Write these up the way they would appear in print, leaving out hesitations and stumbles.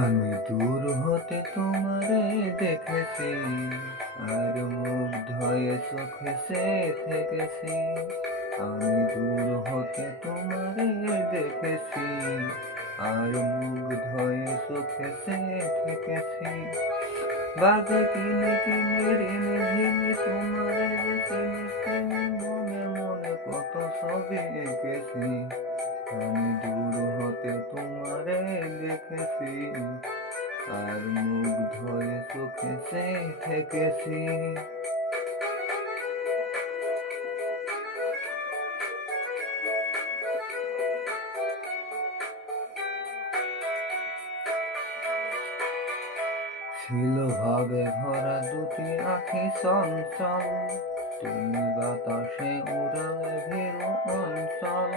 আমি দূর হতে তোমারে দেখেছি, আর মুগ্ধ হয়ে চোখে সে থেকেছি। আমি দূর হতে তোমারে দেখেছি, আর মুগ্ধ হয়ে চোখে সে থেকেছি। বাজে কিনে কিনে ঋণে ঝিনে তোমারে যে চিনি চিনি, মনে মনে কত ছবি এঁকেছি। আমি দূর হতে তোমারে দেখেছি, আর মুগ্ধ হয়ে চোখে সে থেকেছি। ছিল ভাবে ভরা দুটি আঁখি চঞ্চল, তুমি বাতাসে উড়ালে ভীরু অঞ্চল।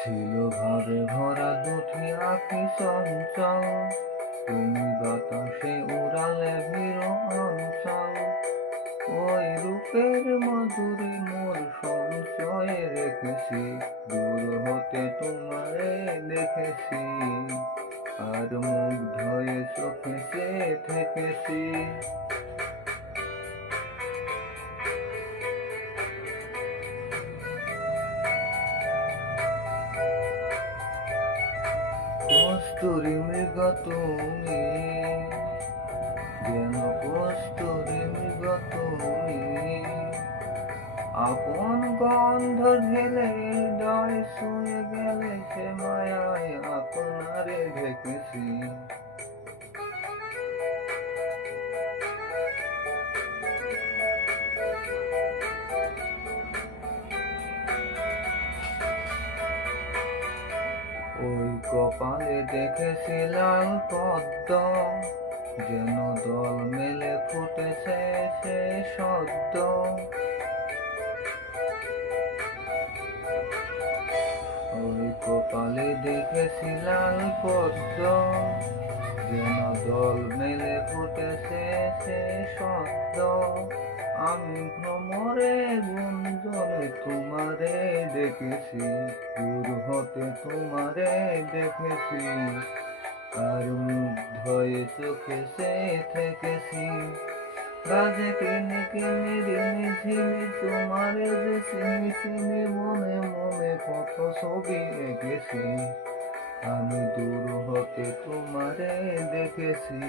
ছিল ভাবে ভরা দুটি আঁখি চঞ্চল, তুমি বাতাসে উড়ালে ভীরু অঞ্চল। ওই রূপের মাধুরী মোর সঞ্চয়ে রেখেছি, দূর হতে তোমারে দেখেছি, আর মুগ্ধ হয়ে চোখে সে থেকেছি। কস্তুরী মৃগ তুমি, যেন কস্তুরী মৃগ তুমি, আপন গন্ধ ঢেলে হৃদয় ছুঁয়ে গেলে, সে মায়ায় আপনারে ঢেকেছি। ওই কপালে দেখেছি লাল পদ্ম, যেন দল মেলে ফুটেছে সে সদ্য। ওই কপালে দেখেছি লাল পদ্ম, যেন দল মেলে ফুটেছে সে সদ্য। আমি ভ্রমরে গুঞ্জনে তোমারে দেখেছি, দূর হতে তোমারে দেখেছি, আর মুগ্ধ হয়ে চোখে সে থেকেছি। বাজে কিনে কিনে ঋণে ঝিনে তোমারে যে চিনি চিনি, মনে মনে কত ছবি এঁকেছি। আমি দূর হতে তোমারে দেখেছি,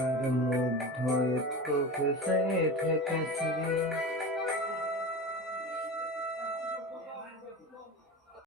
আর মুগ্ধ হয়ে চোখে সে থেকেছি।